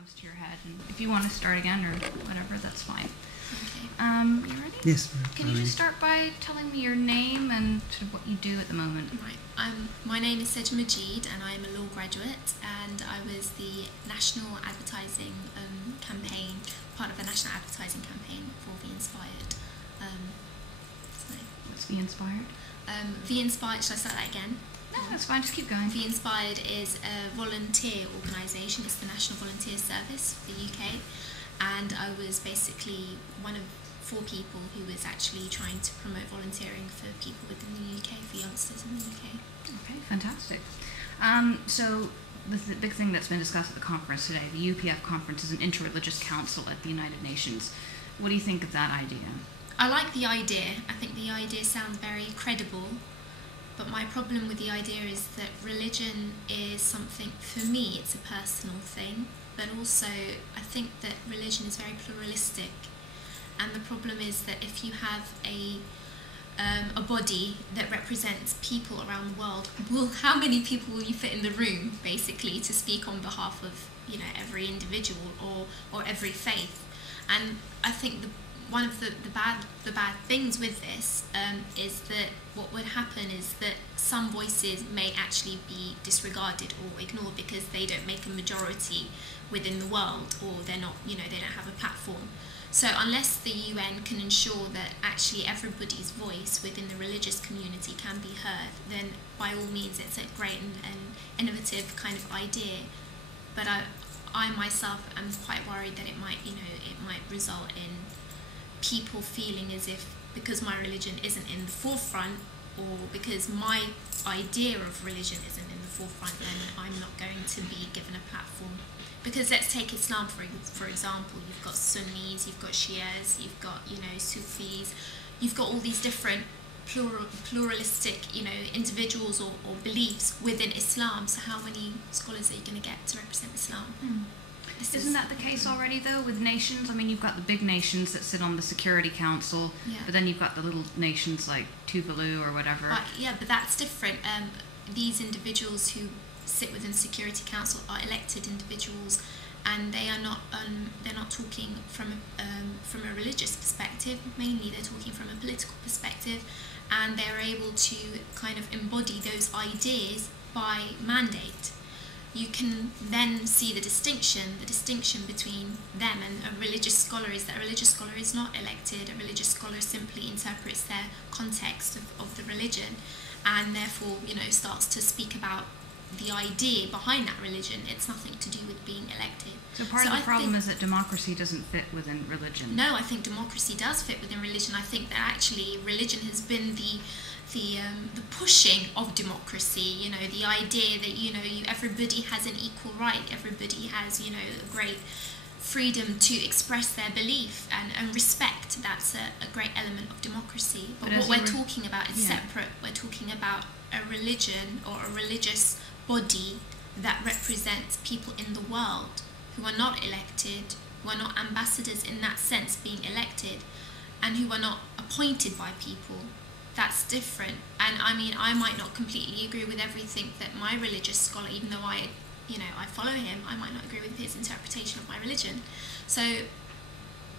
comes to your head. And if you want to start again or whatever, that's fine. Okay. You ready? Yes. Can you just start by telling me your name and sort of what you do at the moment? Right. My name is Seja Majeed, and I am a law graduate, and I was the national advertising campaign, part of the national advertising campaign for The Inspired. What's The Inspired? The Inspired, should I start that again? No, that's fine, just keep going. The Inspired is a volunteer organisation. It's the National Volunteer Service for the UK, and I was basically one of 4 people who was actually trying to promote volunteering for people within the UK, for youngsters in the UK. Okay, fantastic. So the big thing that's been discussed at the conference today, the UPF conference, is an interreligious council at the United Nations. What do you think of that idea? I like the idea. I think the idea sounds very credible, but my problem with the idea is that religion is something, for me, it's a personal thing, but also I think that religion is very pluralistic, and the problem is that if you have a body that represents people around the world, well, how many people will you fit in the room, basically, to speak on behalf of, you know, every individual or every faith? And I think one of the bad things with this is that what would happen is that some voices may actually be disregarded or ignored because they don't make a majority within the world, or they're not, you know, they don't have a platform. So unless the UN can ensure that actually everybody's voice within the religious community can be heard, then by all means it's a great and innovative kind of idea. But I myself am quite worried that it might result in people feeling as if because my religion isn't in the forefront, or because my idea of religion isn't in the forefront, then I'm not going to be given a platform. Because let's take Islam for example. You've got Sunnis, you've got Shias, you've got, you know, Sufis, you've got all these different pluralistic, you know, individuals or beliefs within Islam. So how many scholars are you going to get to represent Islam? Isn't that the case already, though, with nations? I mean, you've got the big nations that sit on the Security Council, but then you've got the little nations like Tuvalu or whatever. But that's different. These individuals who sit within the Security Council are elected individuals, and they are not. They're not talking from a religious perspective. Mainly, they're talking from a political perspective, and they're able to kind of embody those ideas by mandate. You can then see the distinction between them and a religious scholar is that a religious scholar is not elected. A religious scholar simply interprets their context of the religion, and therefore, you know, starts to speak about the idea behind that religion. It's nothing to do with being elected. So part of the problem is that democracy doesn't fit within religion. No, I think democracy does fit within religion. I think that actually religion has been the pushing of democracy, you know, the idea that, you know, everybody has an equal right, everybody has, you know, a great freedom to express their belief and respect. That's a great element of democracy. But what we're talking about is separate. We're talking about a religion or a religious body that represents people in the world who are not elected, who are not ambassadors in that sense being elected, and who are not appointed by people. That's different. And I mean, I might not completely agree with everything that my religious scholar, even though I follow him, I might not agree with his interpretation of my religion. So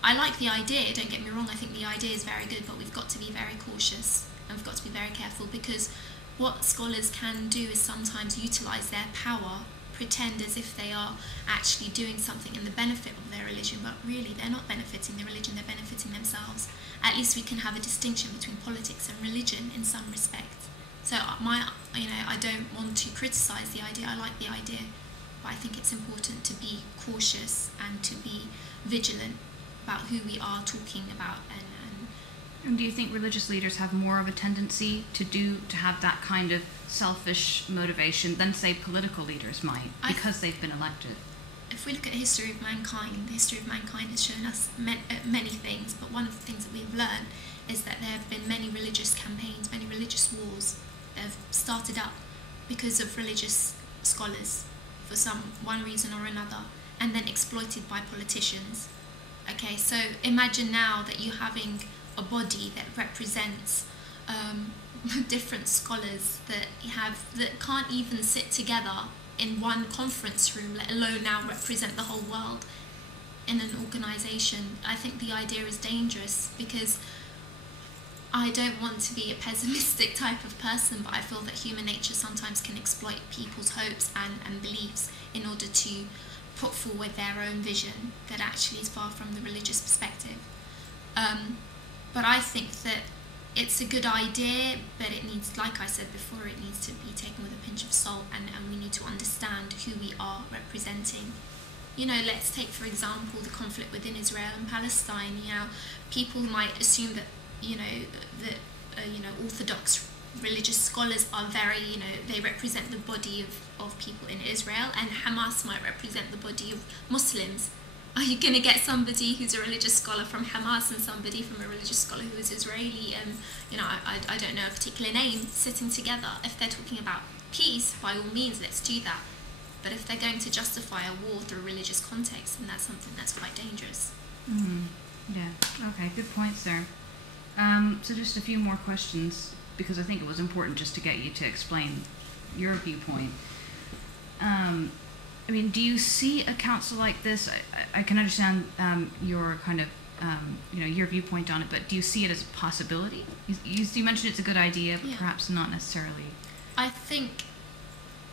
I like the idea, don't get me wrong, I think the idea is very good, but we've got to be very cautious and we've got to be very careful, because what scholars can do is sometimes utilise their power, pretend as if they are actually doing something in the benefit of their religion, but really they're not benefiting the religion, they're benefiting themselves. At least we can have a distinction between politics and religion in some respect. So I don't want to criticise the idea, I like the idea, but I think it's important to be cautious and to be vigilant about who we are talking about. And do you think religious leaders have more of a tendency to have that kind of selfish motivation than, say, political leaders might, because they've been elected? If we look at the history of mankind has shown us many things, but one of the things that we've learned is that there have been many religious campaigns, many religious wars that have started up because of religious scholars for one reason or another, and then exploited by politicians. Okay, so imagine now that you're having a body that represents different scholars that can't even sit together in one conference room, let alone now represent the whole world in an organisation. I think the idea is dangerous because I don't want to be a pessimistic type of person, but I feel that human nature sometimes can exploit people's hopes and beliefs in order to put forward their own vision that actually is far from the religious perspective. But I think that it's a good idea, but it needs, like I said before, it needs to be taken with a pinch of salt, and we need to understand who we are representing. You know, let's take, for example, the conflict within Israel and Palestine. You know, people might assume that, Orthodox religious scholars are very, they represent the body of people in Israel, and Hamas might represent the body of Muslims. Are you going to get somebody who's a religious scholar from Hamas and somebody from a religious scholar who is Israeli, and I don't know a particular name, sitting together? If they're talking about peace, by all means, let's do that. But if they're going to justify a war through a religious context, then that's something that's quite dangerous. Yeah, okay, good points there. So just a few more questions, because I think it was important just to get you to explain your viewpoint. Do you see a council like this? I can understand your kind of, your viewpoint on it, but do you see it as a possibility? You mentioned it's a good idea, but perhaps not necessarily. I think,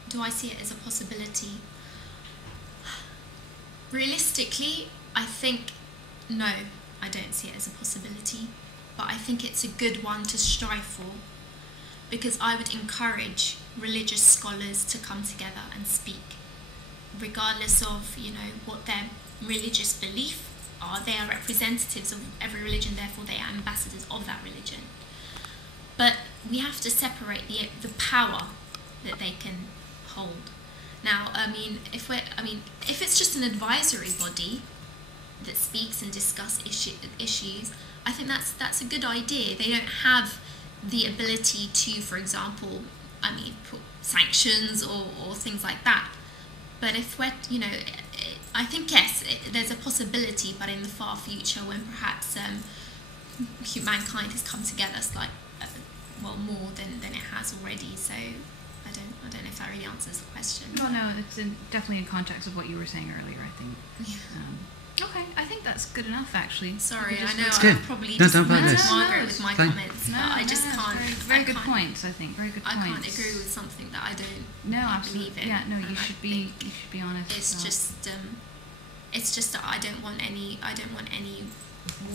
do I see it as a possibility? Realistically, I think, no, I don't see it as a possibility, but I think it's a good one to strive for, because I would encourage religious scholars to come together and speak, regardless of, what their religious belief are. They are representatives of every religion, therefore they are ambassadors of that religion. But we have to separate the power that they can hold. Now, if it's just an advisory body that speaks and discuss issues, I think that's a good idea. They don't have the ability to, for example, put sanctions or things like that. But if we're, I think, yes, there's a possibility, but in the far future, when perhaps mankind has come together more than it has already. So I don't know if that really answers the question. Well, no, it's definitely in context of what you were saying earlier, I think. Yeah. Okay, I think that's good enough, actually. Sorry, I know I've probably just Margaret with my Fine. comments, but I just can't. Very good points, I think. Very good points. I can't agree with something that I don't believe in. Yeah, no, you should be honest. It's just that I don't want any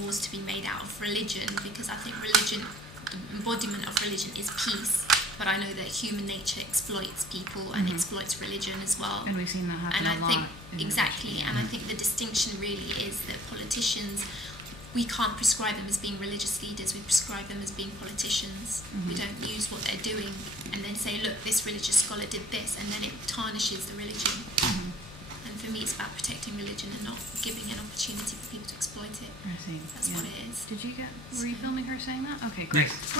wars to be made out of religion, because I think religion, the embodiment of religion, is peace. But I know that human nature exploits people and exploits religion as well. And we've seen that happen a lot. And I think, exactly. And I think the distinction really is that politicians, we can't prescribe them as being religious leaders, we prescribe them as being politicians. We don't use what they're doing and then say, look, this religious scholar did this, and then it tarnishes the religion. And for me, it's about protecting religion and not giving an opportunity for people to exploit it. I see. That's what it is. Were you filming her saying that? Okay, great. Yes.